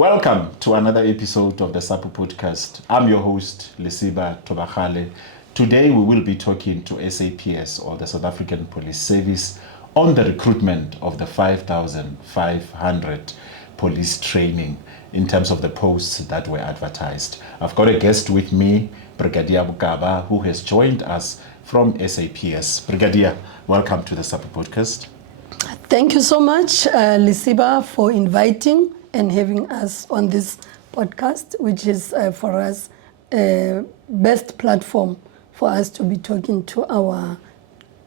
Welcome to another episode of the SAPU Podcast. I'm your host, Lesiba Tobachale. Today we will be talking to SAPS, or the South African Police Service, on the recruitment of the 5,500 police training in terms of the posts that were advertised. I've got a guest with me, Brigadier Bokaba, who has joined us from SAPS. Brigadier, welcome to the SAPU Podcast. Thank you so much, Lesiba, for inviting and having us on this podcast, which is for us best platform for us to be talking to our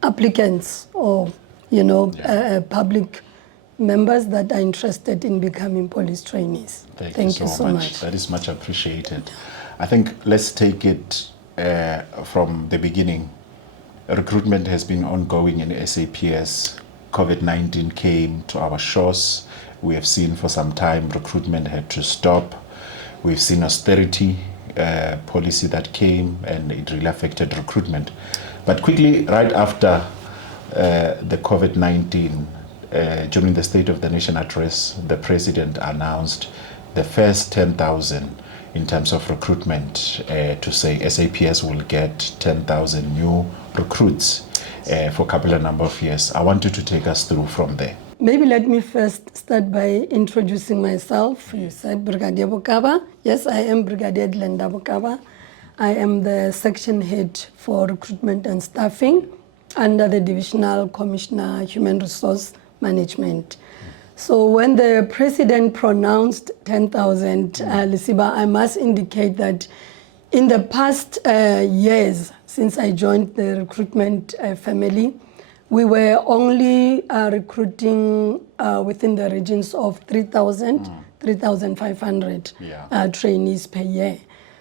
applicants or public members that are interested in becoming police trainees. Thank you so much. That is much appreciated. I think let's take it from the beginning. Recruitment has been ongoing in SAPS. COVID-19 came to our shores. We have seen for some time recruitment had to stop. We've seen austerity policy that came, and it really affected recruitment. But quickly, right after the COVID-19, during the State of the Nation address, the President announced the first 10,000 in terms of recruitment, to say SAPS will get 10,000 new recruits for a couple of number of years. I want you to take us through from there. Maybe let me first start by introducing myself. You said Brigadier Bokaba. Yes, I am Brigadier Bokaba. I am the section head for recruitment and staffing under the Divisional Commissioner Human Resource Management. So when the President pronounced 10,000, Lesiba, I must indicate that in the past years, since I joined the recruitment family, we were only recruiting within the regions of 3,000, 3,500 trainees per year.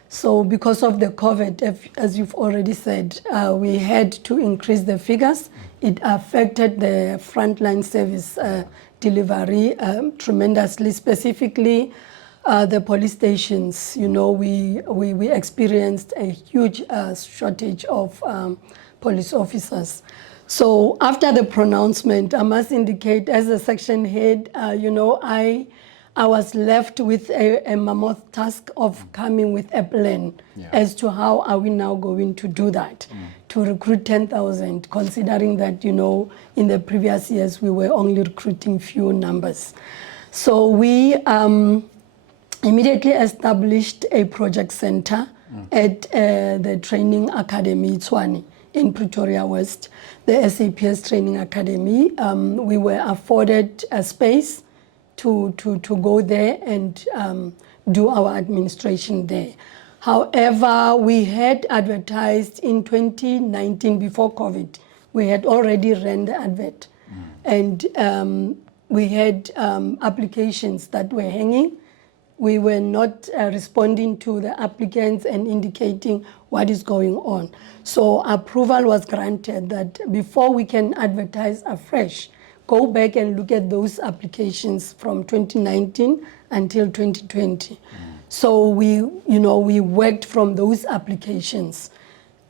So because of the COVID, as you've already said, we had to increase the figures. It affected the frontline service delivery tremendously, specifically the police stations. You know, we experienced a huge shortage of police officers. So after the pronouncement, I must indicate as a section head, I was left with a mammoth task of coming with a plan as to how are we now going to do that, to recruit 10,000, considering that, in the previous years we were only recruiting few numbers. So we immediately established a project center at the Training Academy Tshwane in Pretoria West, the SAPS Training Academy. We were afforded a space to go there and do our administration there. However, we had advertised in 2019 before COVID. We had already ran the advert, and we had applications that were hanging. We were not responding to the applicants and indicating what is going on. So approval was granted that before we can advertise afresh, go back and look at those applications from 2019 until 2020. So we worked from those applications,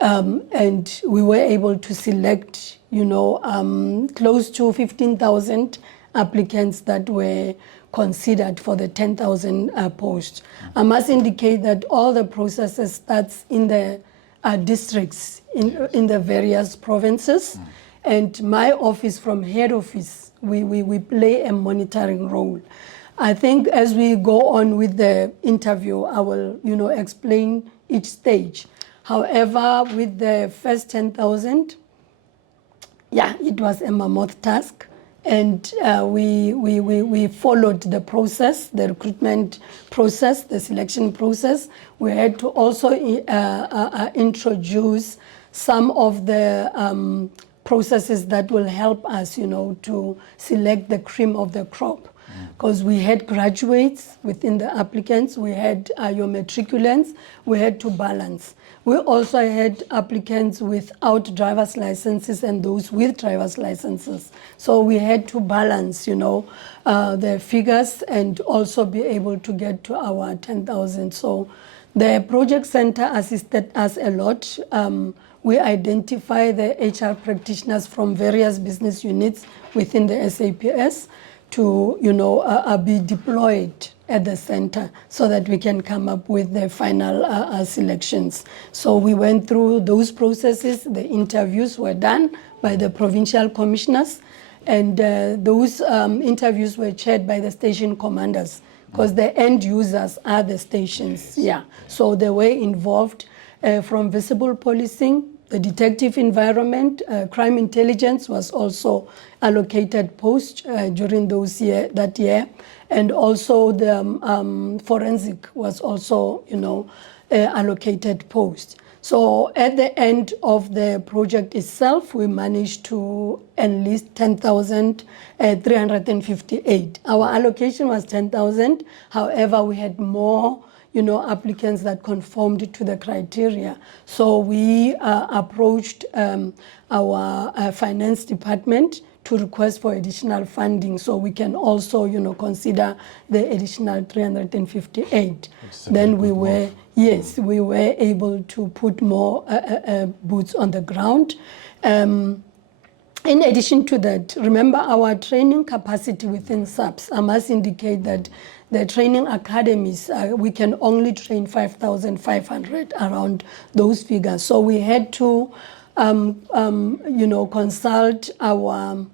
and we were able to select, close to 15,000 applicants that were considered for the 10,000 posts. I must indicate that all the processes starts in the districts, in the various provinces, and my office from head office, we play a monitoring role. I think as we go on with the interview, I will, explain each stage. However, with the first 10,000, it was a mammoth task. And we followed the process, the recruitment process, the selection process. We had to also introduce some of the processes that will help us, to select the cream of the crop. Because we had graduates within the applicants, we had your matriculants, we had to balance. We also had applicants without driver's licenses and those with driver's licenses. So we had to balance, the figures and also be able to get to our 10,000. So the project center assisted us a lot. We identify the HR practitioners from various business units within the SAPS to, be deployed at the center so that we can come up with the final selections. So we went through those processes. The interviews were done by the provincial commissioners, and those interviews were chaired by the station commanders, because the end users are the stations. Yes. So they were involved from visible policing, the detective environment, crime intelligence was also allocated post during that year, and also the forensic was also, allocated post. So at the end of the project itself, we managed to enlist 10,358. Our allocation was 10,000. However, we had more, applicants that conformed to the criteria. So we approached our finance department to request for additional funding, so we can also, consider the additional 358. Then we were able to put more boots on the ground. In addition to that, remember our training capacity within SAPS. I must indicate that the training academies, we can only train 5,500, around those figures. So we had to, consult our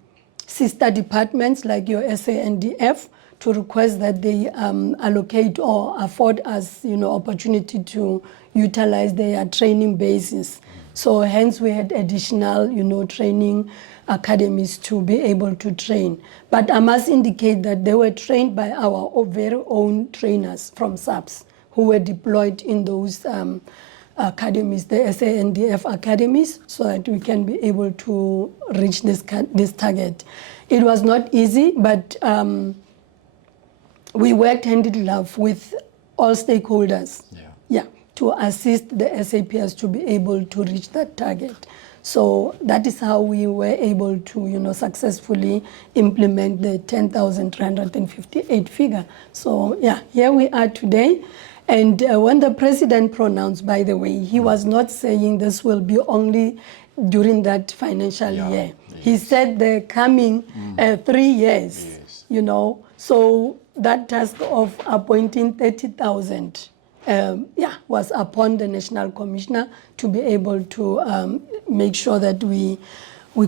sister departments like your SANDF to request that they allocate or afford us, opportunity to utilize their training bases. So hence we had additional, training academies to be able to train. But I must indicate that they were trained by our very own trainers from SAPS who were deployed in those academies, the SANDF academies, so that we can be able to reach this target. It was not easy, but we worked hand in glove with all stakeholders. To assist the SAPS to be able to reach that target. So that is how we were able to, successfully implement the 10,358 figure. So here we are today. And when the president pronounced, by the way, he was not saying this will be only during that financial year. Yes. He said the coming 3 years, So that task of appointing 30,000 was upon the National Commissioner to be able to make sure that we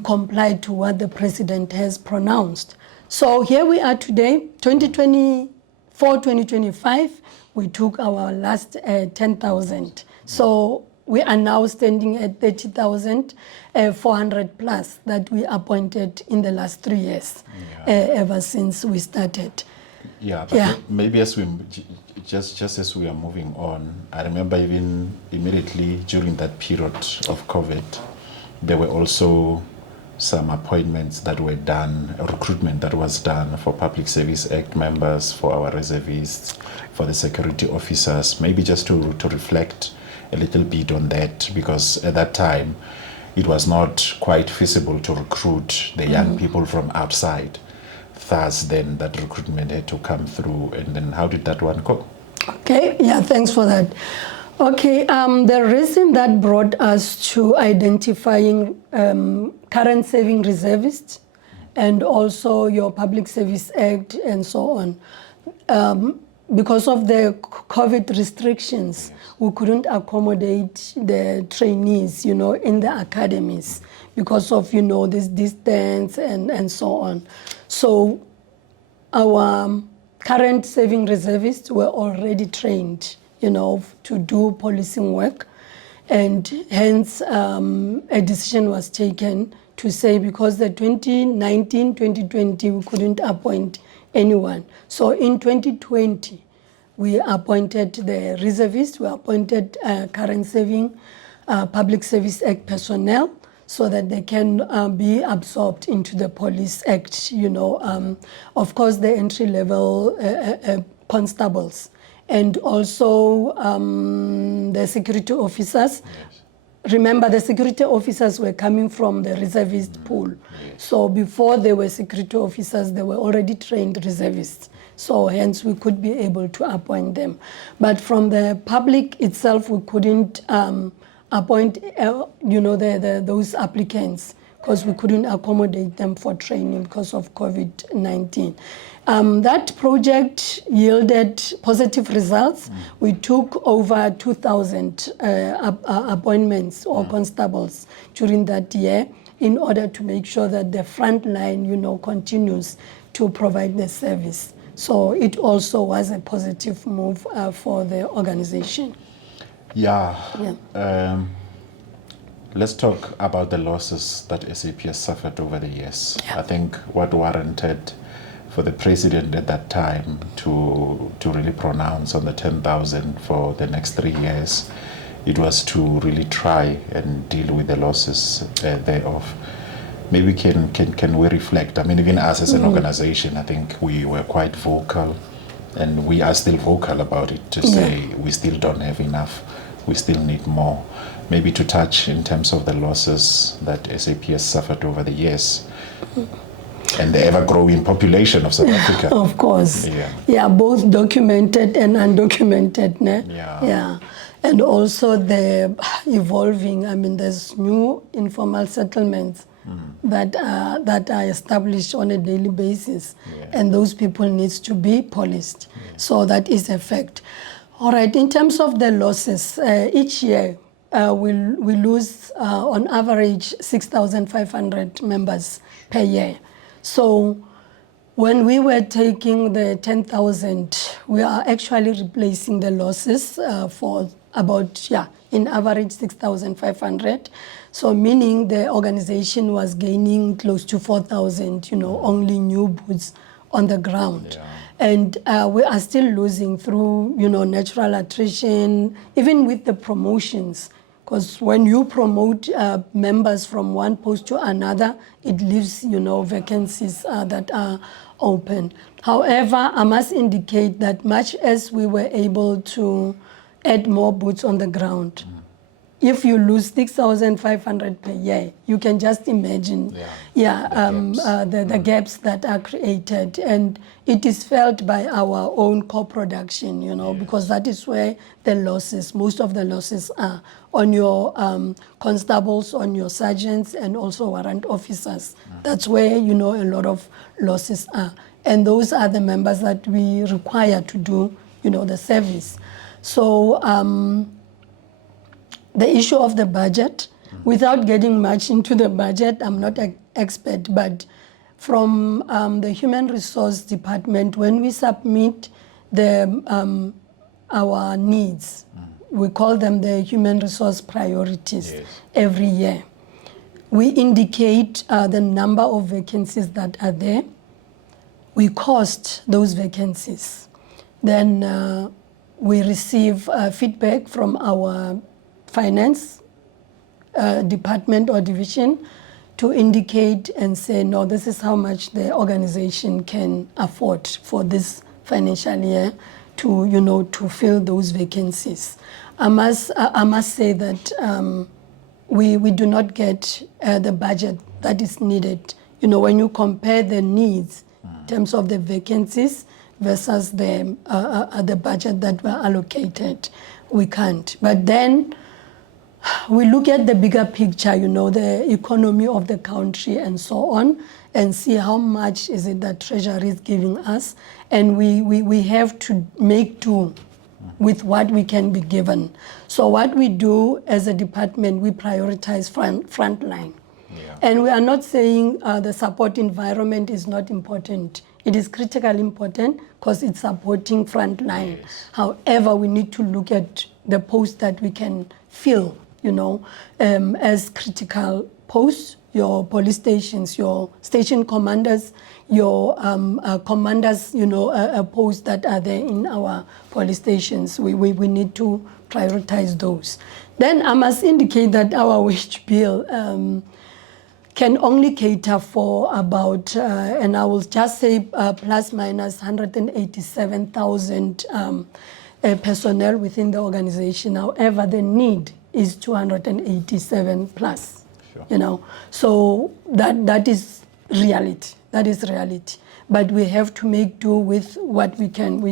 comply to what the President has pronounced. So here we are today, 2024-2025, we took our last 10,000. So we are now standing at 30,400 plus that we appointed in the last 3 years, ever since we started. Maybe as we just as we are moving on, I remember even immediately during that period of COVID, there were also some appointments that were done, recruitment that was done for Public Service Act members, for our reservists, for the security officers. Maybe just to reflect a little bit on that, because at that time it was not quite feasible to recruit the young people from outside. Thus, then that recruitment had to come through. And then how did that one go? Okay, thanks for that. Okay, the reason that brought us to identifying current serving reservists and also your Public Service Act and so on, because of the COVID restrictions, we couldn't accommodate the trainees, in the academies because of, this distance and so on. So our current serving reservists were already trained, to do policing work. And hence a decision was taken to say, because the 2019-2020 we couldn't appoint anyone. So in 2020, we appointed the reservists, we appointed current serving Public Service Act personnel, so that they can be absorbed into the Police Act, of course the entry-level constables, and also the security officers. Remember, the security officers were coming from the reservist pool. So before they were security officers, they were already trained reservists. So hence we could be able to appoint them. But from the public itself, we couldn't appoint, those applicants, because we couldn't accommodate them for training because of COVID-19. That project yielded positive results. We took over 2,000 appointments or constables during that year in order to make sure that the front line, continues to provide the service. So it also was a positive move for the organization. Yeah. Let's talk about the losses that SAP has suffered over the years. I think what warranted for the president at that time to really pronounce on the 10,000 for the next 3 years, it was to really try and deal with the losses thereof. Maybe can we reflect? I mean, even us as an organization, I think we were quite vocal, and we are still vocal about it, to say we still don't have enough, we still need more. Maybe to touch in terms of the losses that SAP has suffered over the years and the ever-growing population of South Africa. Of course. Both documented and undocumented. And also the evolving, there's new informal settlements that are established on a daily basis, and those people needs to be policed. So that is a fact. All right, in terms of the losses, each year we lose on average 6,500 members per year. So when we were taking the 10,000, we are actually replacing the losses for about, in average 6,500. So meaning the organization was gaining close to 4,000, only new boots on the ground. And we are still losing through, natural attrition, even with the promotions. Because when you promote members from one post to another, it leaves, vacancies that are open. However, I must indicate that much as we were able to add more boots on the ground, if you lose 6,500 per year, you can just imagine the gaps that are created. And it is felt by our own co-production, because that is where the losses, most of the losses are on your constables, on your sergeants, and also warrant officers. That's where, a lot of losses are. And those are the members that we require to do, the service. So, the issue of the budget, without getting much into the budget, I'm not an expert, but from the Human Resource Department, when we submit our needs, we call them the Human Resource Priorities every year. We indicate the number of vacancies that are there. We cost those vacancies. Then we receive feedback from our finance department or division to indicate and say, no, this is how much the organization can afford for this financial year to, to fill those vacancies. I must say that we do not get the budget that is needed. When you compare the needs in terms of the vacancies versus the budget that were allocated, we can't. But then we look at the bigger picture, the economy of the country and so on, and see how much is it that Treasury is giving us. And we have to make do with what we can be given. So what we do as a department, we prioritize frontline. And we are not saying the support environment is not important. It is critically important because it's supporting frontline. However, we need to look at the posts that we can fill, as critical posts, your police stations, your station commanders, your commanders, posts that are there in our police stations. We need to prioritize those. Then I must indicate that our wage bill can only cater for about, and I will just say plus minus 187,000 personnel within the organization. However, the need is 287 plus. So that is reality. That is reality. But we have to make do with what we can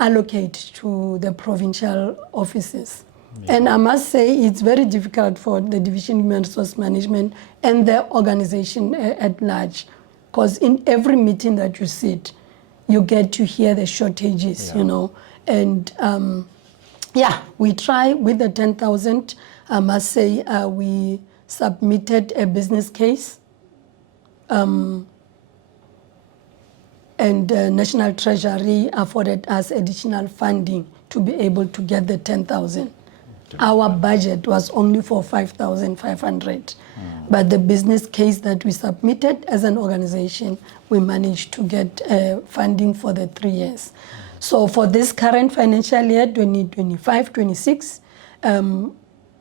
allocate to the provincial offices. And I must say it's very difficult for the Division of Human Resource Management and the organization at large, because in every meeting that you sit, you get to hear the shortages, you know. And we try with the 10,000. I must say we submitted a business case, and National Treasury afforded us additional funding to be able to get the 10,000. Our budget was only for 5,500. But the business case that we submitted as an organization, we managed to get funding for the 3 years. So for this current financial year, 2025-26,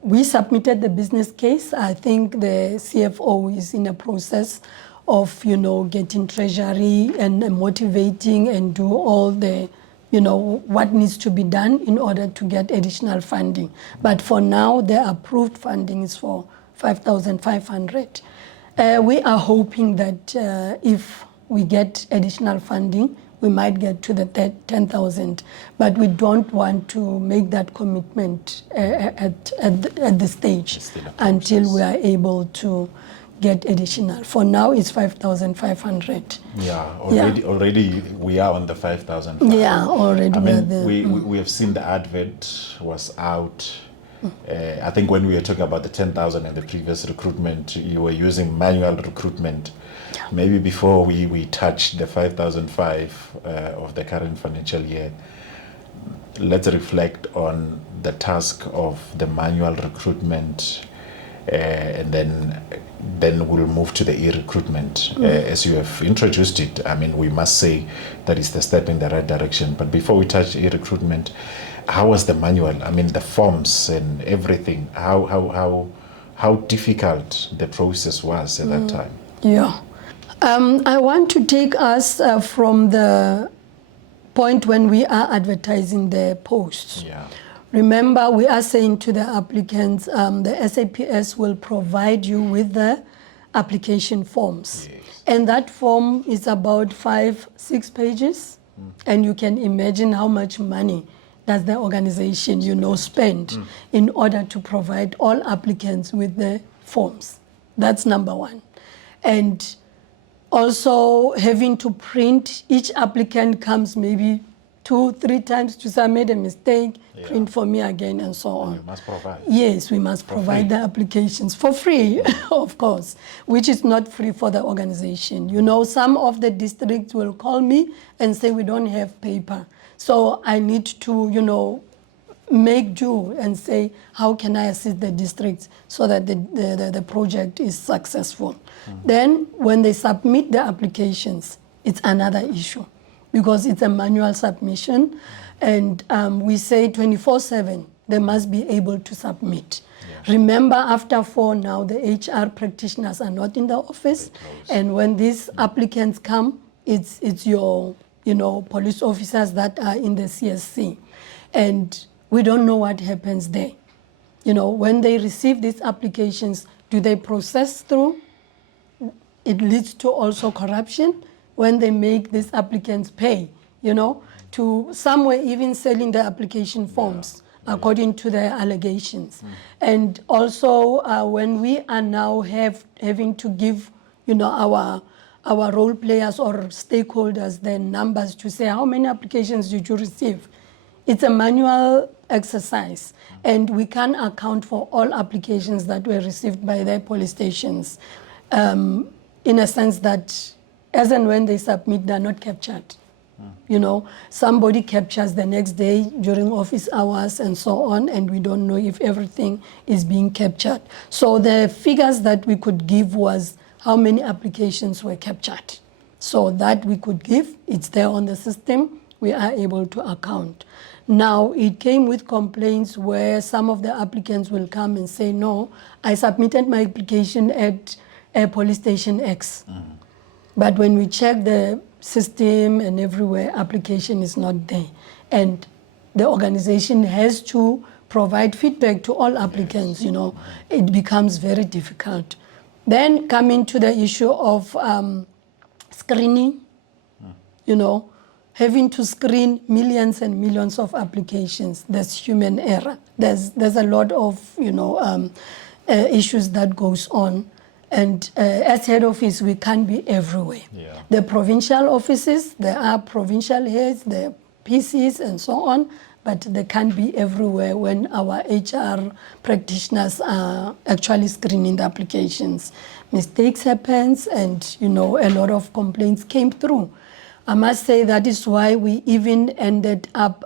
we submitted the business case. I think the CFO is in a process of, getting treasury and motivating and do all the, what needs to be done in order to get additional funding. But for now, the approved funding is for 5,500. We are hoping that if we get additional funding, we might get to the 10,000, but we don't want to make that commitment at this stage until we are able to get additional. For now, it's 5,500. Already we are on the 5,000. Yeah, already. We have seen the advert was out. I think when we were talking about the 10,000 and the previous recruitment, you were using manual recruitment. Yeah. Maybe before we touch the 5,005 of the current financial year, let's reflect on the task of the manual recruitment, and then we'll move to the e-recruitment. As you have introduced it, we must say that is the step in the right direction. But before we touch e-recruitment, how was the manual? The forms and everything. How difficult the process was at that time? Yeah. I want to take us from the point when we are advertising the posts. Yeah. Remember, we are saying to the applicants, the SAPS will provide you with the application forms. Yes. And that form is about 5-6 pages. And you can imagine how much money does the organization, spend in order to provide all applicants with the forms. That's number one. And also having to print, each applicant comes maybe 2-3 times to say, I made a mistake, print for me again, and so on. You must provide. Yes, we must provide the applications for free, of course, which is not free for the organization. Some of the districts will call me and say, we don't have paper. So I need to, make do and say, how can I assist the districts so that the project is successful? Then when they submit the applications, it's another issue because it's a manual submission, and we say 24/7, they must be able to submit. Yeah. Remember, after 4 now, the HR practitioners are not in the office, and when these applicants come, it's your police officers that are in the CSC, and we don't know what happens there. When they receive these applications, do they process through? It leads to also corruption when they make these applicants pay, to somewhere even selling the application forms according to their allegations. And also when we are now having to give, our role players or stakeholders the numbers to say, how many applications did you receive? It's a manual exercise, and we can't account for all applications that were received by their police stations, in a sense that as and when they submit, they're not captured. Somebody captures the next day during office hours and so on, and we don't know if everything is being captured. So the figures that we could give was how many applications were captured. So that we could give, it's there on the system, we are able to account. Now, it came with complaints where some of the applicants will come and say, no, I submitted my application at police station X. But when we check the system and everywhere, application is not there. And the organization has to provide feedback to all applicants, it becomes very difficult. Then coming to the issue of screening, having to screen millions and millions of applications, there's human error. There's a lot of issues that goes on, and as head office we can't be everywhere. Yeah. The provincial offices, there are provincial heads, there are PCs and so on, but they can't be everywhere when our HR practitioners are actually screening the applications. Mistakes happens, and a lot of complaints came through. I must say that is why we even ended up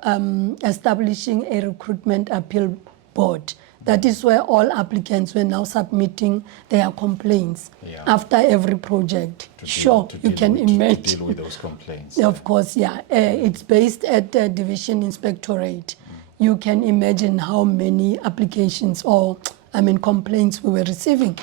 establishing a recruitment appeal board. That is where all applicants were now submitting their complaints after every project. You can imagine. To deal with those complaints. Of course, yeah. It's based at the Division Inspectorate. You can imagine how many applications complaints we were receiving.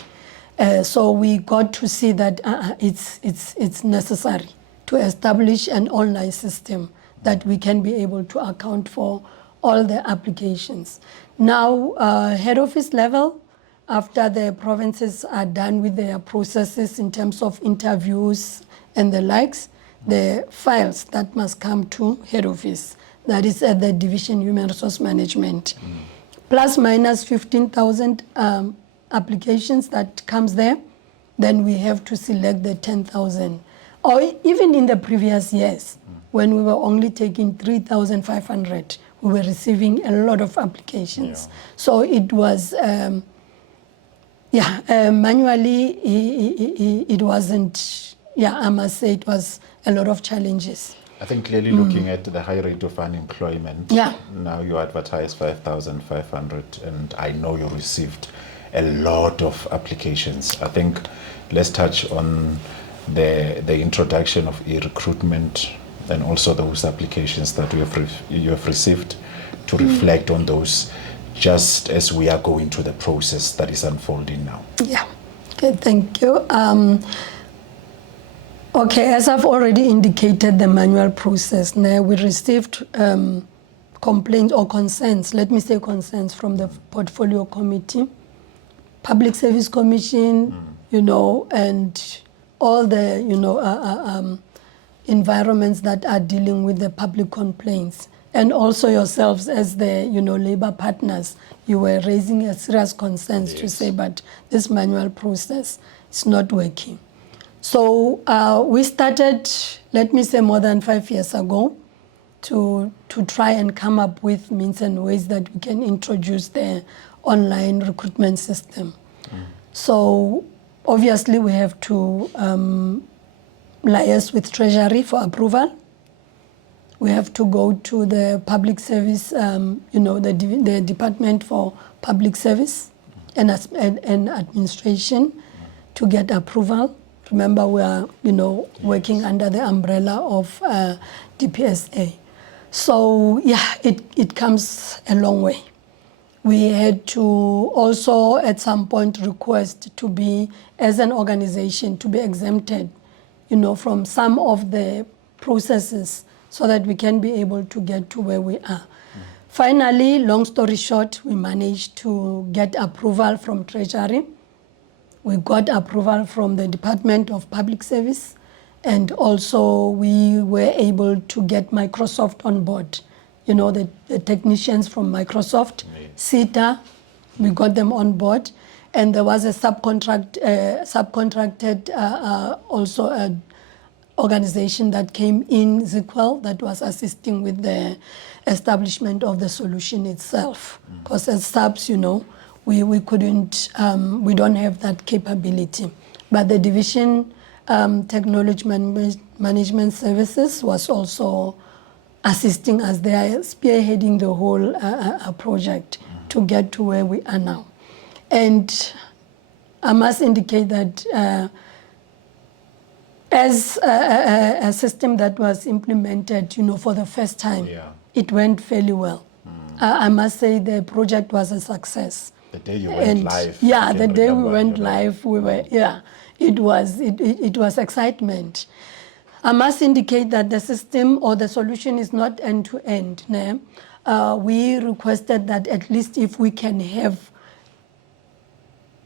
So we got to see that it's necessary to establish an online system that we can be able to account for all the applications. Now, head office level, after the provinces are done with their processes in terms of interviews and the likes, the files that must come to head office, that is at the Division Human Resource Management, plus minus 15,000 applications that comes there, then we have to select the 10,000. Or even in the previous years, when we were only taking 3,500, we were receiving a lot of applications. Yeah. So it was, manually, it wasn't, I must say it was a lot of challenges. I think clearly looking at the high rate of unemployment, now you advertise 5,500, and I know you received a lot of applications. I think let's touch on the introduction of e-recruitment and also those applications that you have received, to reflect on those just as we are going through the process that is unfolding now. Yeah, okay, thank you. Okay, as I've already indicated, the manual process, now we received complaints or concerns, let me say concerns, from the Portfolio Committee, Public Service Commission, and all the, environments that are dealing with the public complaints. And also yourselves as the, labor partners, you were raising a serious concerns to say, but this manual process is not working. So we started, let me say, more than 5 years ago to try and come up with means and ways that we can introduce the online recruitment system. So obviously we have to liaise with Treasury for approval. We have to go to the public service, the Department for Public Service and Administration to get approval. Remember, we are, working under the umbrella of DPSA. So, it comes a long way. We had to also at some point request to be, as an organization, to be exempted, from some of the processes so that we can be able to get to where we are. Finally, long story short, we managed to get approval from Treasury. We got approval from the Department of Public Service, and also we were able to get Microsoft on board. The technicians from Microsoft, CETA, we got them on board. And there was a subcontracted also an organization that came in, ZQL, that was assisting with the establishment of the solution itself. Because as SAPS, we couldn't, we don't have that capability. But the Division Technology Management Services was also assisting us. They are spearheading the whole project to get to where we are now. And I must indicate that as a system that was implemented, for the first time, it went fairly well. I must say the project was a success. The day you went live. Yeah, the day we went live, we were, it was excitement. I must indicate that the system or the solution is not end-to-end. We requested that at least if we can have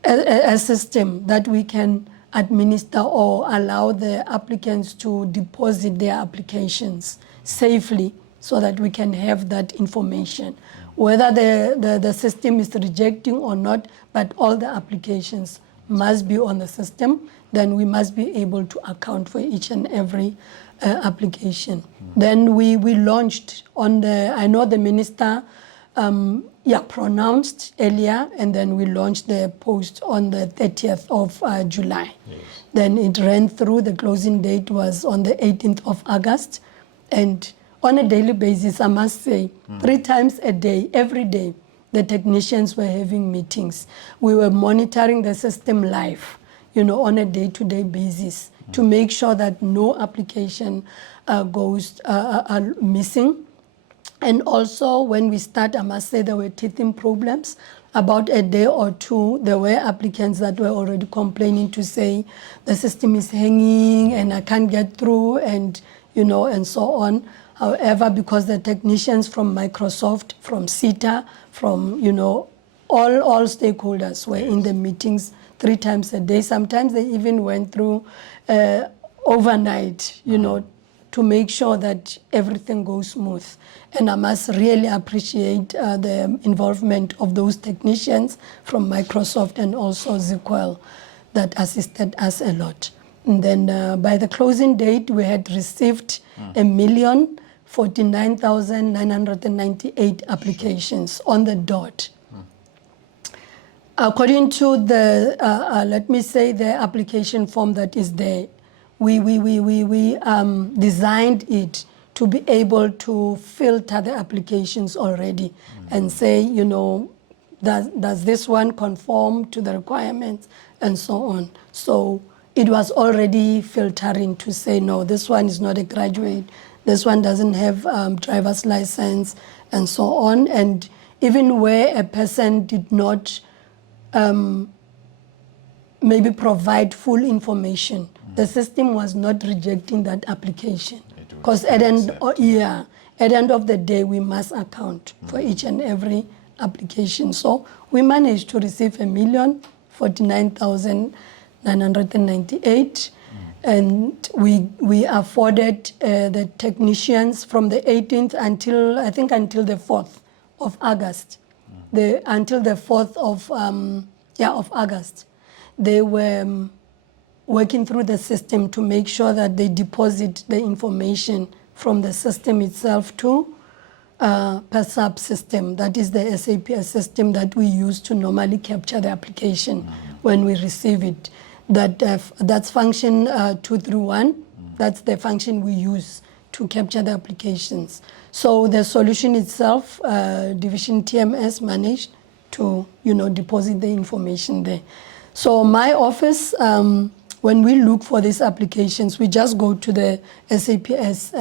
a system that we can administer or allow the applicants to deposit their applications safely so that we can have that information. Whether the system is rejecting or not, but all the applications must be on the system, then we must be able to account for each and every application. Then we launched on I know the minister pronounced earlier, and then we launched the post on the 30th of July. Yes. Then it ran through, the closing date was on the 18th of August, and on a daily basis, I must say, 3 times a day, every day, the technicians were having meetings. We were monitoring the system live, on a day-to-day basis to make sure that no application goes missing. And also, when we start, I must say there were teething problems. About a day or two, there were applicants that were already complaining to say the system is hanging and I can't get through, and and so on. However, because the technicians from Microsoft, from CETA, from all stakeholders were in the meetings 3 times a day. Sometimes they even went through overnight, to make sure that everything goes smooth. And I must really appreciate the involvement of those technicians from Microsoft and also ZQL that assisted us a lot. And then by the closing date, we had received 1,049,998 applications on the dot. According to the, let me say, the application form that is there, we designed it to be able to filter the applications already and say, does this one conform to the requirements and so on. So it was already filtering to say, no, this one is not a graduate, this one doesn't have driver's license and so on. And even where a person did not maybe provide full information, the system was not rejecting that application. Because at the end of the day, we must account for each and every application. So we managed to receive 1,049,998, and we afforded the technicians from the 18th until the 4th of August. Until the 4th of August, they were working through the system to make sure that they deposit the information from the system itself to per SAPS system. That is the SAPS system that we use to normally capture the application when we receive it. That's function 231. That's the function we use to capture the applications. So the solution itself, Division TMS managed to deposit the information there. So my office, when we look for these applications, we just go to the SAPS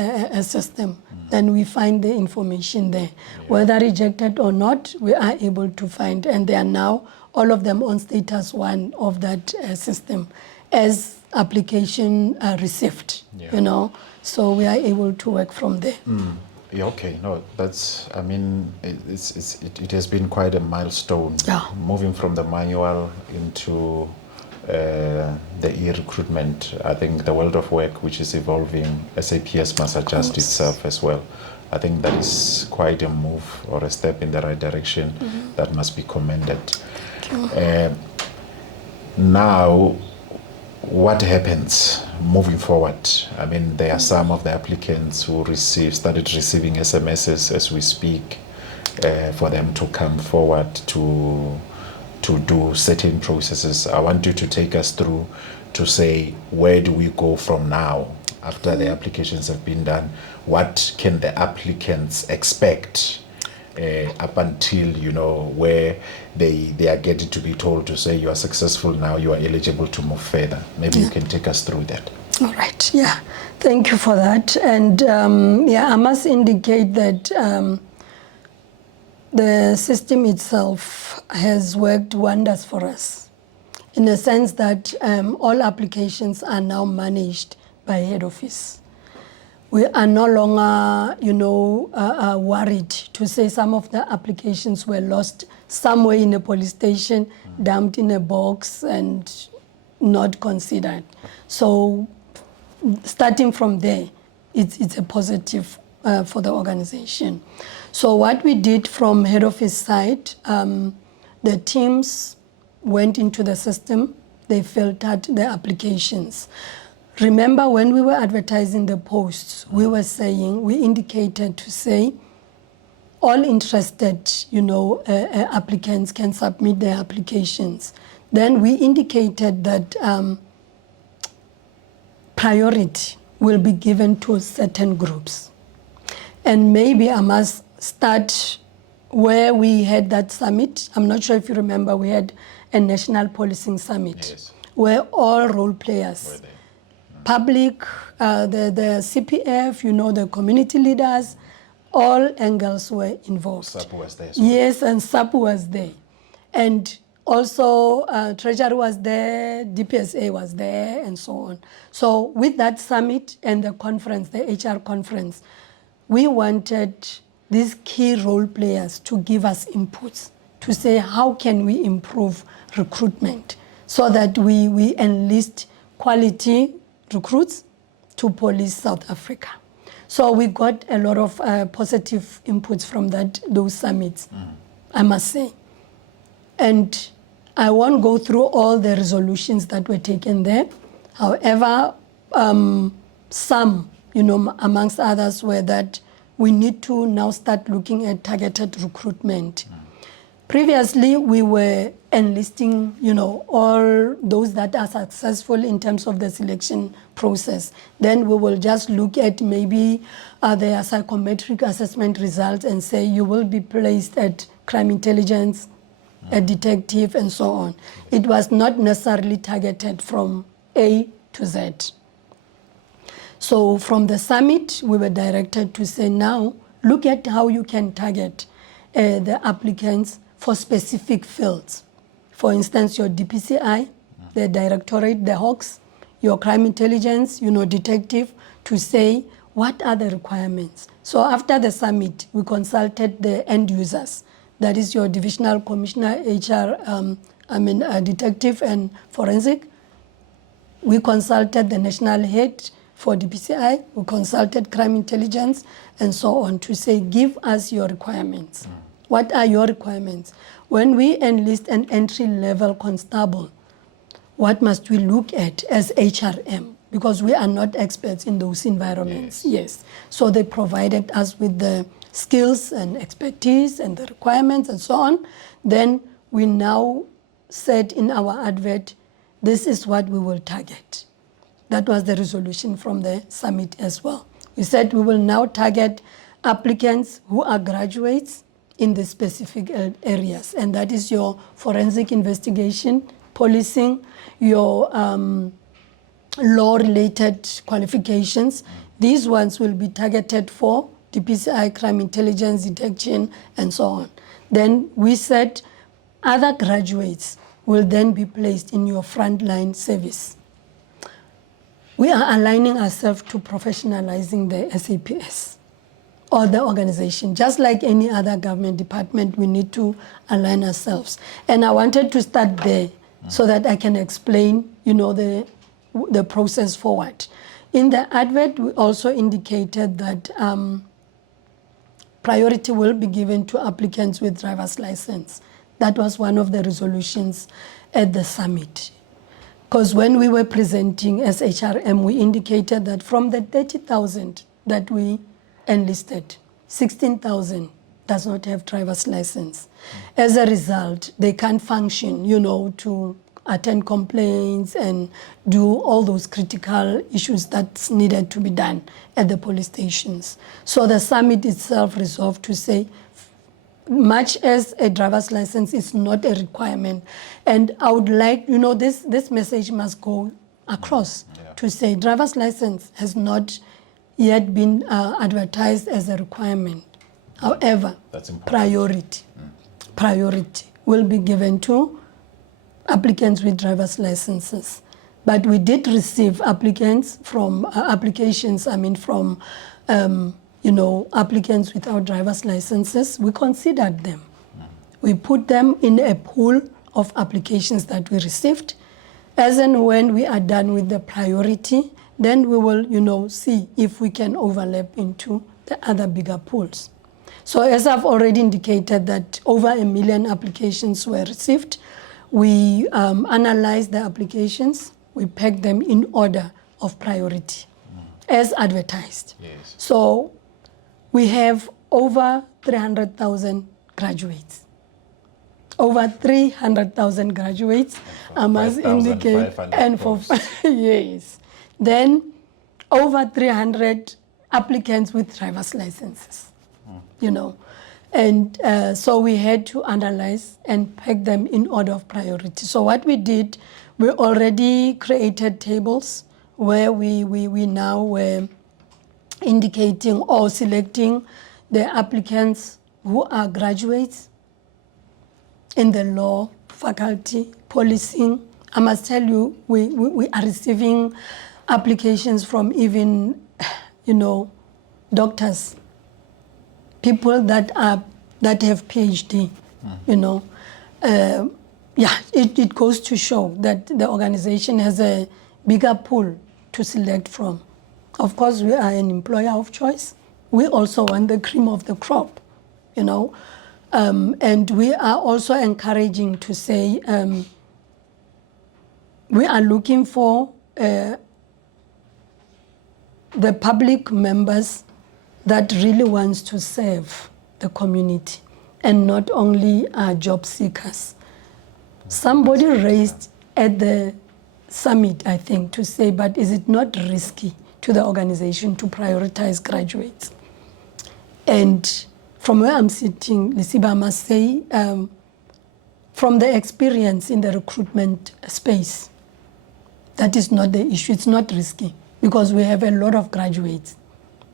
system, then we find the information there. Whether rejected or not, we are able to find, and they are now all of them on status 1 of that system as application received, so we are able to work from there. Yeah, okay, no, that's, it has been quite a milestone, moving from the manual into the e-recruitment. I think the world of work which is evolving, SAPS must adjust itself as well. I think that is quite a move or a step in the right direction that must be commended. Now, what happens moving forward? There are some of the applicants who started receiving SMSs as we speak, for them to come forward to do certain processes. I want you to take us through to say, where do we go from now after the applications have been done? What can the applicants expect up until, where they are getting to be told to say, you are successful now, you are eligible to move further? Maybe you can take us through that. All right, thank you for that. And I must indicate that the system itself has worked wonders for us, in the sense that all applications are now managed by head office. We are no longer, worried to say some of the applications were lost somewhere in a police station, dumped in a box and not considered. So starting from there, it's a positive for the organization. So what we did from head office side, the teams went into the system, they filtered the applications. Remember when we were advertising the posts, we indicated to say, all interested, applicants can submit their applications. Then we indicated that priority will be given to certain groups. And maybe I must start where we had that summit. I'm not sure if you remember, we had a national policing summit, yes, where all role players, public, the CPF, the community leaders, all angles were involved. SAPU was there. Yes, and SAPU was there. And also Treasury was there, DPSA was there, and so on. So with that summit and the conference, the HR conference, we wanted these key role players to give us inputs, to say how can we improve recruitment so that we enlist quality recruits to police South Africa. So we got a lot of positive inputs from those summits, I must say. And I won't go through all the resolutions that were taken there. However, some, amongst others, were that we need to now start looking at targeted recruitment. Previously, we were enlisting, all those that are successful in terms of the selection process. Then we will just look at maybe their psychometric assessment results and say you will be placed at crime intelligence, a detective, and so on. It was not necessarily targeted from A to Z. So from the summit, we were directed to say now, look at how you can target the applicants for specific fields. For instance, your DPCI, the Directorate, the Hawks, your crime intelligence, detective, to say what are the requirements. So after the summit, we consulted the end users. That is your divisional commissioner, HR, detective and forensic. We consulted the national head for DPCI. We consulted crime intelligence and so on to say, give us your requirements. What are your requirements? When we enlist an entry-level constable, what must we look at as HRM? Because we are not experts in those environments. Yes. So they provided us with the skills and expertise and the requirements and so on. Then we now said in our advert, this is what we will target. That was the resolution from the summit as well. We said we will now target applicants who are graduates in the specific areas, and that is your forensic investigation, policing, your law-related qualifications. These ones will be targeted for DPCI, crime intelligence, detection, and so on. Then we said other graduates will then be placed in your frontline service. We are aligning ourselves to professionalizing the SAPS or the organization. Just like any other government department, we need to align ourselves. And I wanted to start there so that I can explain, the process forward. In the advert, we also indicated that priority will be given to applicants with driver's license. That was one of the resolutions at the summit. Because when we were presenting as HRM, we indicated that from the 30,000 that we enlisted, 16,000 does not have driver's license. As a result, they can't function, to attend complaints and do all those critical issues that's needed to be done at the police stations. So the summit itself resolved to say, much as a driver's license is not a requirement, and I would like, this message must go across to say driver's license has not yet been advertised as a requirement. However, priority will be given to applicants with driver's licenses. But we did receive applications from applicants without driver's licenses. We considered them. We put them in a pool of applications that we received. As and when we are done with the priority, then we will, see if we can overlap into the other bigger pools. So as I've already indicated that over 1 million applications were received, we analyzed the applications, we pegged them in order of priority as advertised. Yes. So we have over 300,000 graduates. Over 300,000 graduates, I must indicate, and for yes. Then over 300 applicants with driver's licenses, you know. And so we had to analyze and peg them in order of priority. So what we did, we already created tables where we now were indicating or selecting the applicants who are graduates in the law faculty, policing. I must tell you, we are receiving applications from even, you know, doctors, people that have PhD, you know. It goes to show that the organization has a bigger pool to select from. Of course, we are an employer of choice. We also want the cream of the crop, you know. And we are also encouraging to say we are looking for the public members that really wants to serve the community and not only job seekers. Somebody raised at the summit, I think, to say, but is it not risky to the organization to prioritize graduates? And from where I'm sitting, Lisiba, I must say, from the experience in the recruitment space, that is not the issue. It's not risky because we have a lot of graduates.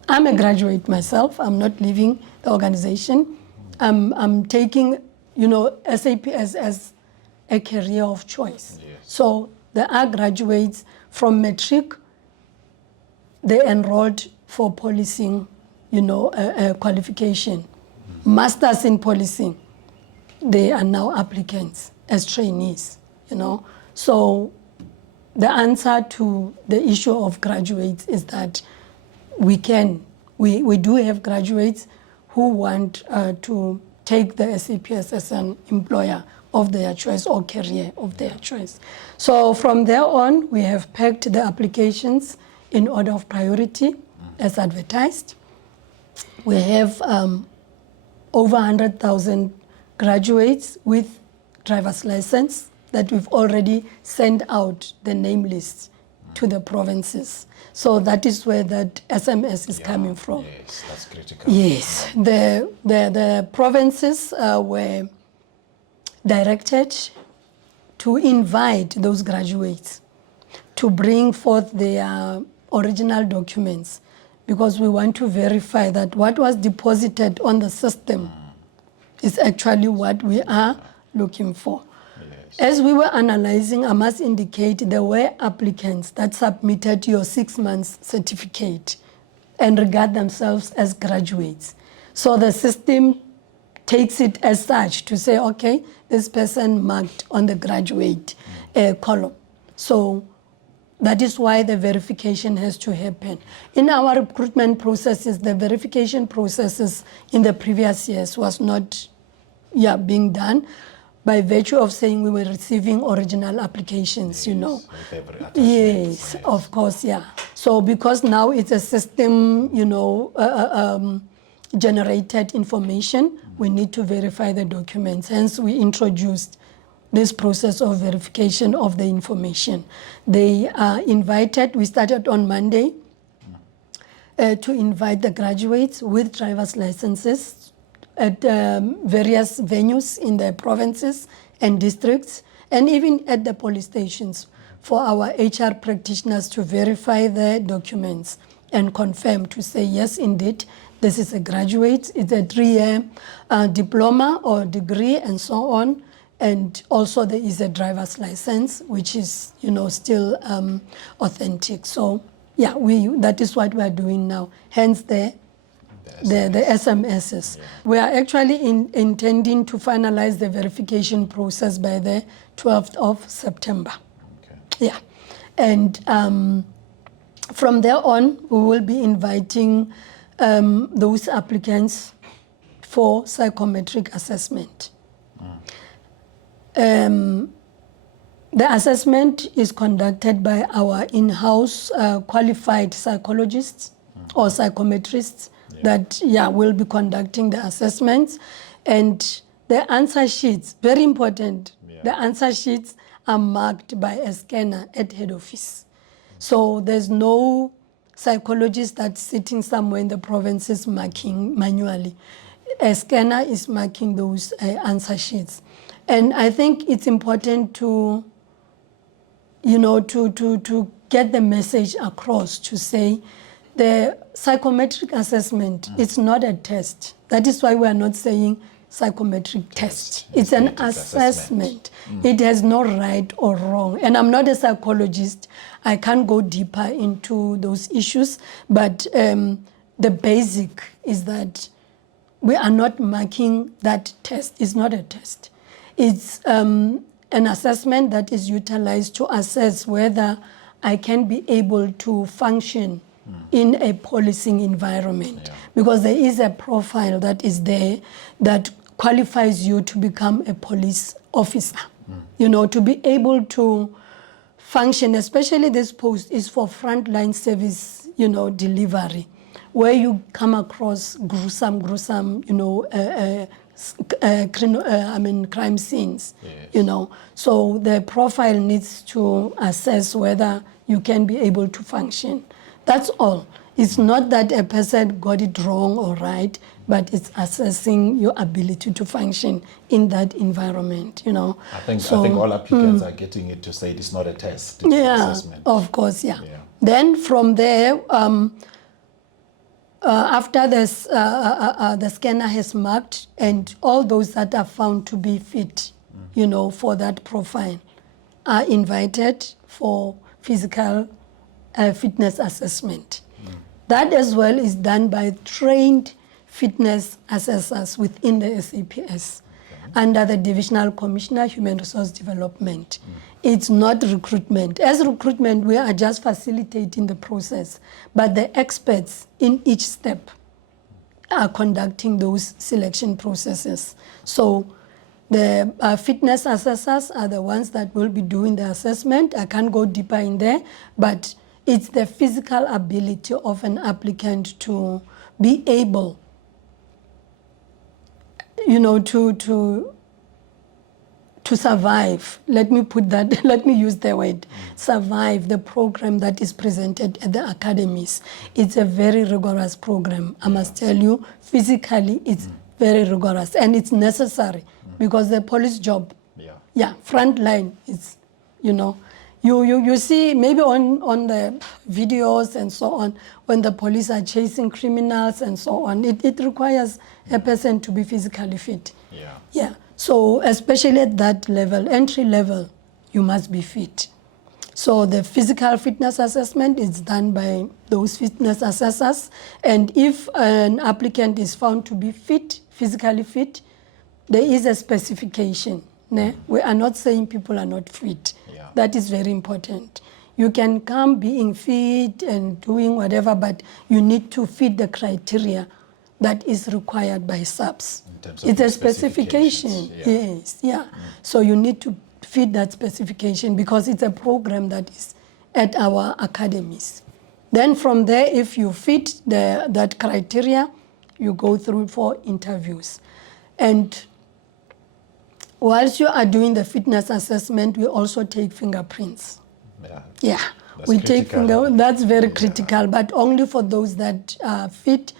I'm a graduate myself. I'm not leaving the organization. I'm taking, you know, SAPS as a career of choice. Yes. So there are graduates from matric. They enrolled for policing, you know, a qualification. Masters in policing. They are now applicants as trainees, you know. So the answer to the issue of graduates is that we do have graduates who want to take the SAPS as an employer of their choice or career of their choice. So from there on, we have pegged the applications in order of priority as advertised. We have over 100,000 graduates with driver's license that we've already sent out the name lists to the provinces. So that is where that SMS is coming from. Yes, that's critical. Yes, the provinces were directed to invite those graduates to bring forth their original documents because we want to verify that what was deposited on the system is actually what we are looking for. Yes. As we were analyzing, I must indicate there were applicants that submitted your 6 months certificate and regard themselves as graduates. So the system takes it as such to say, okay, this person marked on the graduate column. So that is why the verification has to happen. In our recruitment processes, the verification processes in the previous years was not being done by virtue of saying we were receiving original applications, you know. Yes, of course, yeah. So because now it's a system, you know, generated information, we need to verify the documents. Hence, we introduced this process of verification of the information. They are invited, we started on Monday, to invite the graduates with driver's licenses at various venues in the provinces and districts, and even at the police stations for our HR practitioners to verify the documents and confirm to say, yes, indeed, this is a graduate, it's a 3-year diploma or degree and so on. And also there is a driver's license, which is, you know, still authentic. So yeah, that is what we are doing now. Hence the SMSs. Yeah. We are actually intending to finalize the verification process by the 12th of September. Okay. Yeah. And from there on, we will be inviting those applicants for psychometric assessment. The assessment is conducted by our in-house qualified psychologists or psychometrists that will be conducting the assessments. And the answer sheets, very important, the answer sheets are marked by a scanner at head office. So there's no psychologist that's sitting somewhere in the provinces marking manually. A scanner is marking those answer sheets. And I think it's important to get the message across, to say the psychometric assessment, it's not a test. That is why we are not saying psychometric test. It's an assessment. It has no right or wrong. And I'm not a psychologist. I can't go deeper into those issues. But the basic is that we are not marking that test. It's not a test. It's an assessment that is utilized to assess whether I can be able to function in a policing environment. Because there is a profile that is there that qualifies you to become a police officer. To be able to function, especially this post is for frontline service, delivery, where you come across gruesome, crime scenes, So the profile needs to assess whether you can be able to function. That's all. It's not that a person got it wrong or right, but it's assessing your ability to function in that environment, I think all applicants are getting it to say it's not a test, it's an assessment. Of course, Then from there, after this, the scanner has marked, and all those that are found to be fit, for that profile, are invited for physical fitness assessment. That as well is done by trained fitness assessors within the SAPS under the Divisional Commissioner, Human Resource Development. It's not recruitment. As recruitment, we are just facilitating the process, but the experts in each step are conducting those selection processes. So the fitness assessors are the ones that will be doing the assessment. I can't go deeper in there, but it's the physical ability of an applicant to be able, to survive. Let me use the word, survive the program that is presented at the academies. It's a very rigorous program. I must tell you, physically, it's very rigorous, and it's necessary because the police job, front line is, You see, maybe on the videos and so on, when the police are chasing criminals and so on, it requires a person to be physically fit. So especially at that level, entry level, you must be fit. So the physical fitness assessment is done by those fitness assessors. And if an applicant is found to be fit, physically fit, there is a specification. We are not saying people are not fit. That is very important. You can come being fit and doing whatever, but you need to fit the criteria that is required by SAPS. It's a specification. So you need to fit that specification because it's a program that is at our academies. Then from there, if you fit that criteria, you go through for interviews. And whilst you are doing the fitness assessment, we also take fingerprints. We take that's very critical, but only for those that are fit,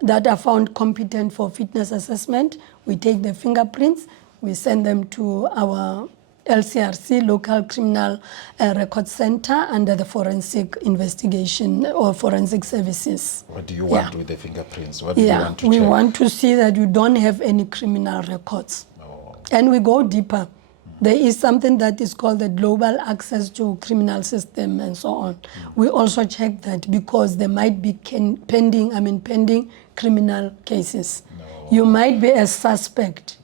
that are found competent for fitness assessment. We take the fingerprints, we send them to our LCRC, Local Criminal Record Center, under the forensic investigation or forensic services. What do you want with the fingerprints? What do you want to check? We want to see that you don't have any criminal records. And we go deeper. There is something that is called the global access to criminal system and so on. We also check that because there might be pending criminal cases. You might be a suspect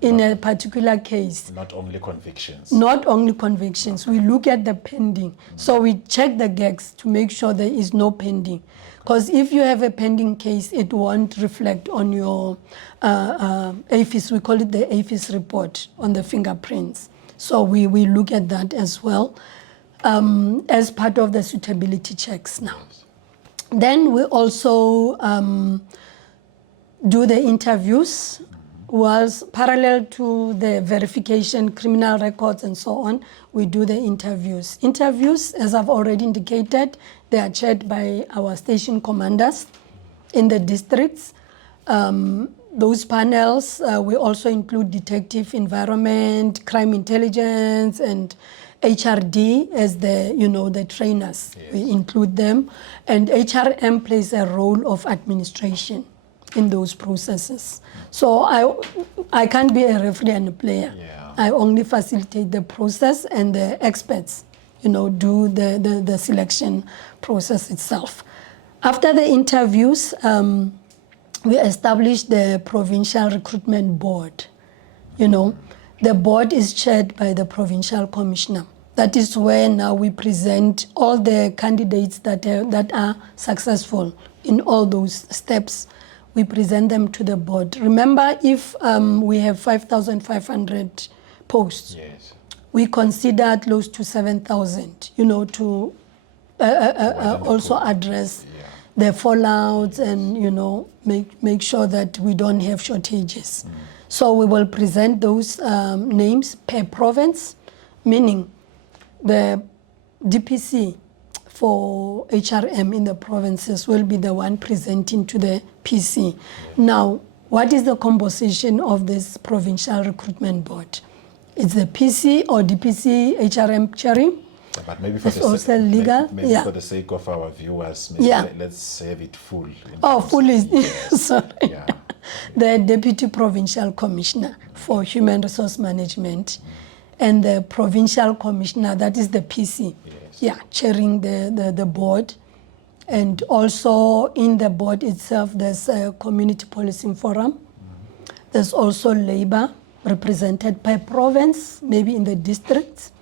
in a particular case. Not only convictions. Not only convictions. We look at the pending. So we check the gags to make sure there is no pending. Because if you have a pending case, it won't reflect on your APHIS. We call it the APHIS report on the fingerprints. So we look at that as well as part of the suitability checks now. Then we also do the interviews, whilst parallel to the verification, criminal records and so on, we do the interviews. Interviews, as I've already indicated, they are chaired by our station commanders in the districts. Those panels, we also include detective, environment, crime intelligence, and HRD as the trainers. Yes. We include them. And HRM plays a role of administration in those processes. So I can't be a referee and a player. Yeah. I only facilitate the process, and the experts, do the selection process itself. After the interviews, we established the Provincial Recruitment Board. The board is chaired by the Provincial Commissioner. That is where now we present all the candidates that are successful in all those steps. We present them to the board. Remember, if we have 5,500 posts, yes, we consider close to 7,000, to also address the fallouts and, make sure that we don't have shortages. So we will present those names per province, meaning the DPC for HRM in the provinces will be the one presenting to the PC. Now, what is the composition of this Provincial Recruitment Board? It's the PC or DPC HRM chairing. But maybe for it's also legal. Maybe for the sake of our viewers, maybe let's have it full. Full is sorry. Yeah. The Deputy Provincial Commissioner for Human Resource Management and the Provincial Commissioner, that is the PC. Yes. Chairing the board. And also in the board itself, there's a Community Policing Forum. There's also labor represented per province, maybe in the districts,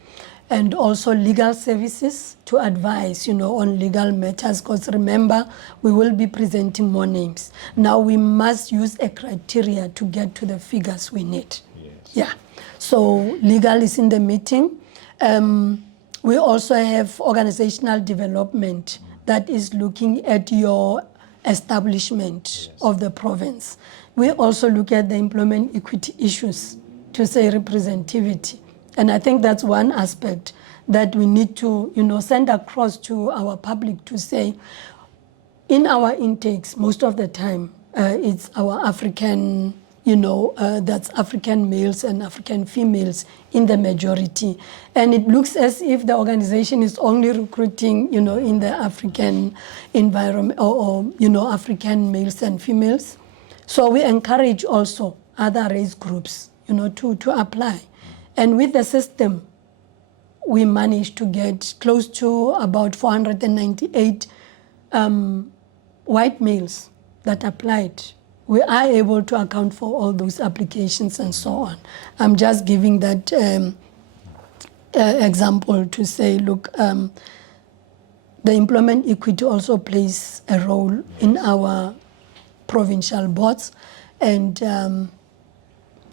and also legal services to advise, on legal matters. Because remember, we will be presenting more names. Now we must use a criteria to get to the figures we need. Yes. Yeah. So legal is in the meeting. We also have organizational development that is looking at your establishment of the province. We also look at the employment equity issues, to say representativity. And I think that's one aspect that we need to, send across to our public to say, in our intakes, most of the time, it's our African, that's African males and African females in the majority. And it looks as if the organization is only recruiting, in the African environment or African males and females. So we encourage also other race groups, to apply. And with the system, we managed to get close to about 498 white males that applied. We are able to account for all those applications and so on. I'm just giving that example to say, look, the employment equity also plays a role in our provincial boards. And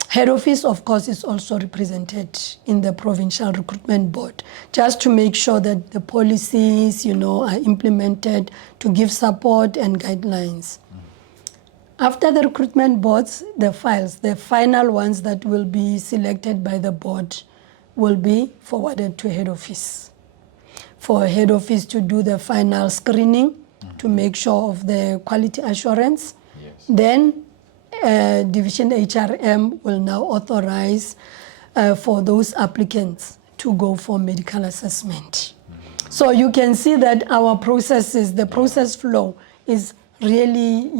head office, of course, is also represented in the Provincial Recruitment Board, just to make sure that the policies, are implemented to give support and guidelines. After the recruitment boards, the files, the final ones that will be selected by the board, will be forwarded to head office. For head office to do the final screening to make sure of the quality assurance. Yes. Then Division HRM will now authorize for those applicants to go for medical assessment. So you can see that our processes, the process flow is really,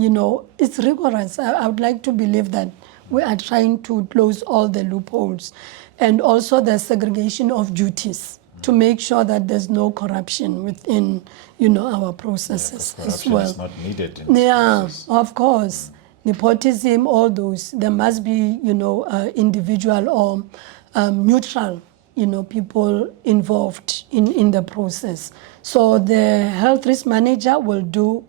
it's rigorous. I would like to believe that we are trying to close all the loopholes, and also the segregation of duties to make sure that there's no corruption within, our processes as well. Corruption is not needed in this process. Of course. Nepotism, all those, there must be, individual or neutral, people involved in the process. So the health risk manager will do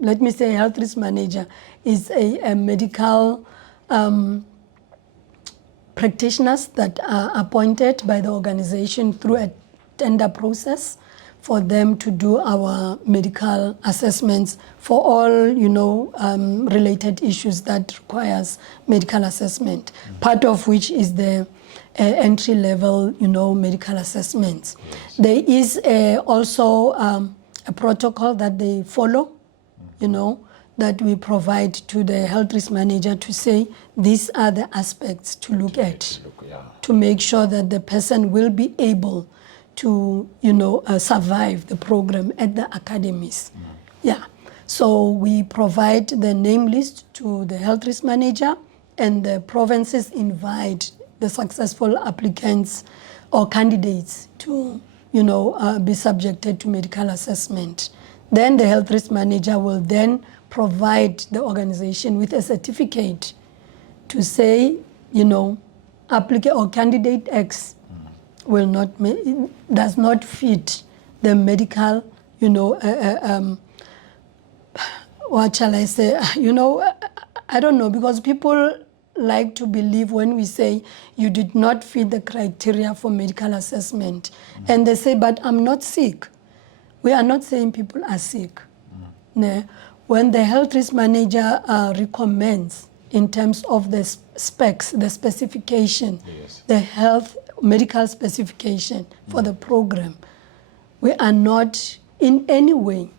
let me say health risk manager is a medical practitioners that are appointed by the organization through a tender process for them to do our medical assessments for all, related issues that requires medical assessment, part of which is the entry-level, medical assessments. There is also a protocol that they follow, that we provide to the health risk manager to say these are the aspects to look at, to make sure that the person will be able to, survive the program at the academies. Yeah. So we provide the name list to the health risk manager, and the provinces invite the successful applicants or candidates to, be subjected to medical assessment. Then the health risk manager will then provide the organization with a certificate to say, applicant or candidate X does not fit the medical, what shall I say? I don't know, because people like to believe when we say you did not fit the criteria for medical assessment. And they say, but I'm not sick. We are not saying people are sick. No. When the health risk manager recommends in terms of the specs, the specification, the medical specification for the program, we are not in any way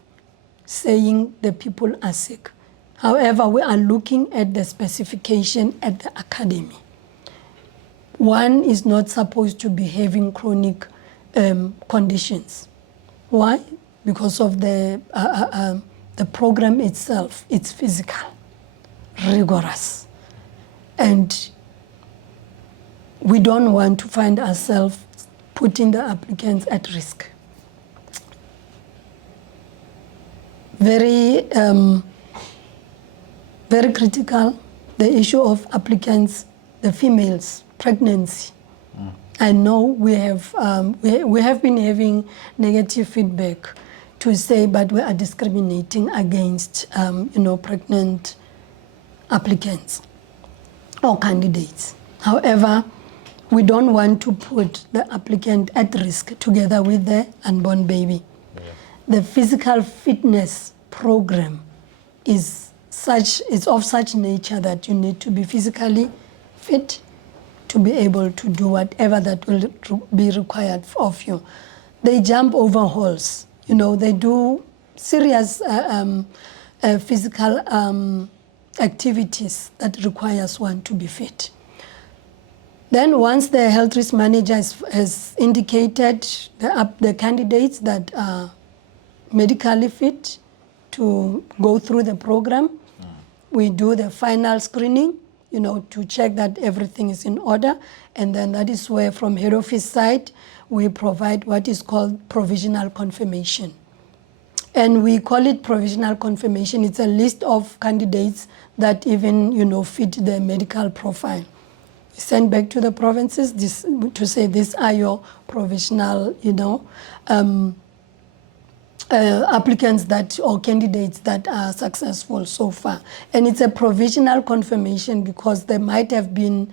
saying the people are sick. However, we are looking at the specification at the academy. One is not supposed to be having chronic conditions. Why? Because of the program itself. It's physical, rigorous, and we don't want to find ourselves putting the applicants at risk. Very critical, the issue of applicants, the females, pregnancy. I know we have been having negative feedback to say, but we are discriminating against, pregnant applicants or candidates. However, we don't want to put the applicant at risk together with the unborn baby. The physical fitness program is of such nature that you need to be physically fit to be able to do whatever that will be required of you. They jump over halls, they do serious physical activities that requires one to be fit. Then once the health risk manager has indicated the candidates that are medically fit to go through the program, we do the final screening, to check that everything is in order. And then that is where from head office side, we provide what is called provisional confirmation. And we call it provisional confirmation. It's a list of candidates that even, fit the medical profile. We send back to the provinces to say these are your provisional, applicants or candidates that are successful so far. And it's a provisional confirmation because there might have been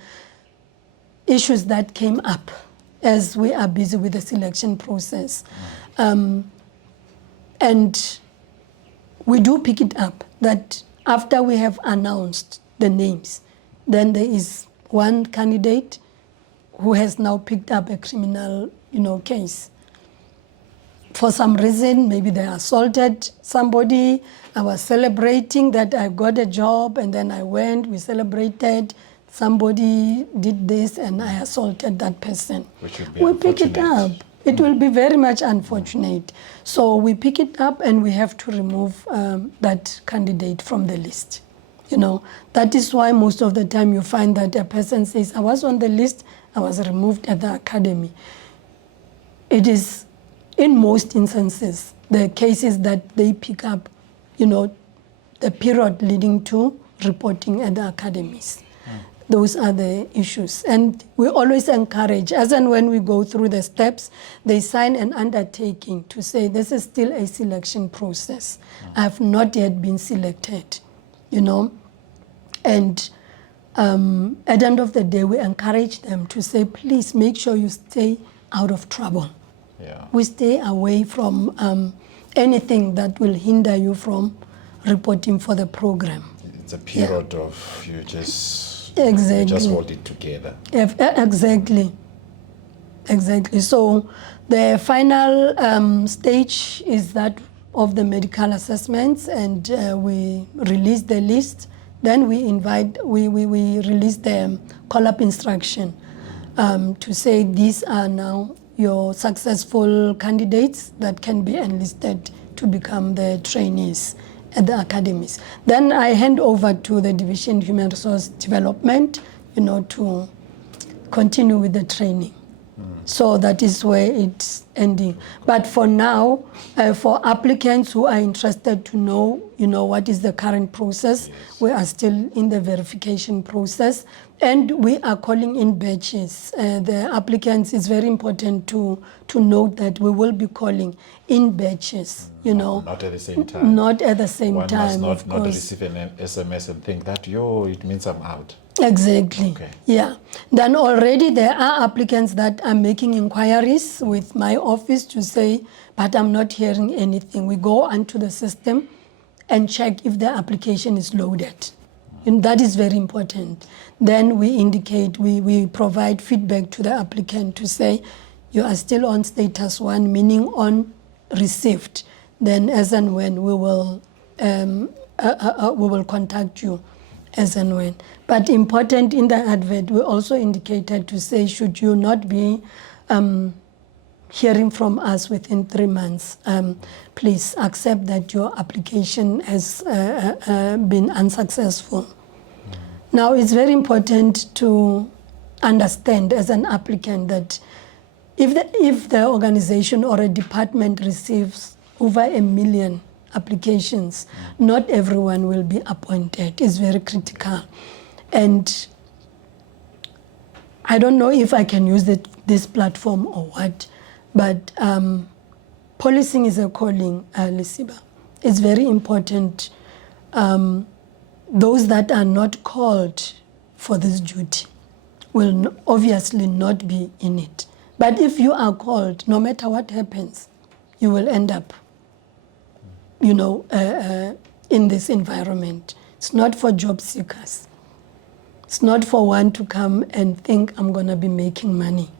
issues that came up as we are busy with the selection process. And we do pick it up that after we have announced the names, then there is one candidate who has now picked up a criminal, case. For some reason, maybe they assaulted somebody. I was celebrating that I got a job, and then I went, we celebrated. Somebody did this, and I assaulted that person. We pick it up. It will be very much unfortunate. So we pick it up, and we have to remove that candidate from the list. That is why most of the time you find that a person says, I was on the list, I was removed at the academy. It is, in most instances, the cases that they pick up, the period leading to reporting at the academies. those are the issues. And we always encourage, as and when we go through the steps, they sign an undertaking to say this is still a selection process. I have not yet been selected, you know. And at the end of the day, we encourage them to say, please make sure you stay out of trouble. Yeah. We stay away from anything that will hinder you from reporting for the program. It's a period of you just hold it together. Exactly. So the final stage is that of the medical assessments, and we release the list. Then we release the call-up instruction to say these are now your successful candidates that can be enlisted to become the trainees at the academies. Then I hand over to the Division Human Resource Development, you know, to continue with the training. So that is where it's ending. But for now, for applicants who are interested to know, you know, what is the current process, we are still in the verification process, and we are calling in batches. The applicants, it's very important to note that we will be calling in batches, you know. Not at the same time. Not at the same time, One of must not course. receive an SMS and think that, it means I'm out. Exactly. Okay. Yeah. Then already there are applicants that are making inquiries with my office to say, but I'm not hearing anything. We go onto the system and check if the application is loaded. And that is very important. Then we indicate, we provide feedback to the applicant to say, you are still on status 1, meaning on received. Then as and when we will contact you as and when. But important in the advert, we also indicated to say, should you not be hearing from us within 3 months, please accept that your application has been unsuccessful. Now, it's very important to understand as an applicant that if the organization or a department receives over 1 million applications, not everyone will be appointed. It's very critical. And I don't know if I can use this platform or what, but policing is a calling, Lisiba. It's very important. Those that are not called for this duty will obviously not be in it. But if you are called, no matter what happens, you will end up, you know, in this environment. It's not for job seekers. It's not for one to come and think, I'm going to be making money.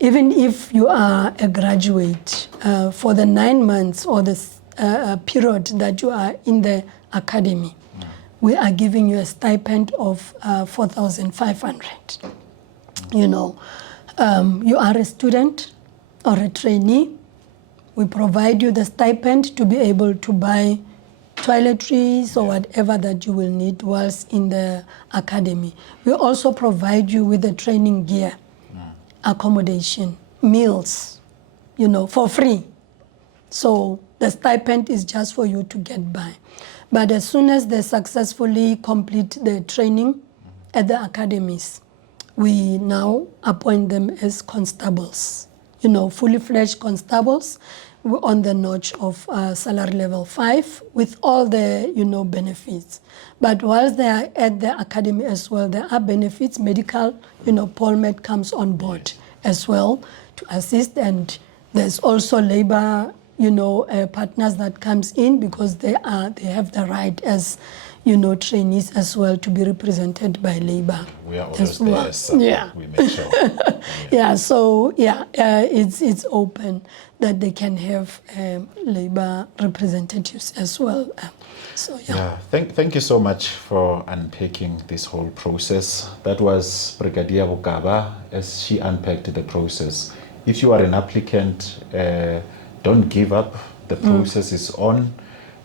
Even if you are a graduate, for the 9 months or the period that you are in the academy, we are giving you a stipend of 4,500. You know, you are a student or a trainee, we provide you the stipend to be able to buy toiletries or whatever that you will need whilst in the academy. We also provide you with the training gear, accommodation, meals, you know, for free. So the stipend is just for you to get by. But as soon as they successfully complete the training at the academies, we now appoint them as constables, you know, fully fledged constables on the notch of salary level 5 with all the, you know, benefits. But whilst they are at the academy as well, there are benefits. Medical, you know, PolMed comes on board as well to assist, and there's also labor, you know, partners that comes in because they have the right as, you know, trainees as well to be represented by labor. We are always there, so we make sure. It's open that they can have labor representatives as well. Thank you so much for unpacking this whole process. That was Brigadier Bokaba as she unpacked the process. If you are an applicant, don't give up. The process is on.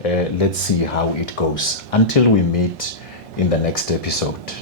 Let's see how it goes. Until we meet in the next episode.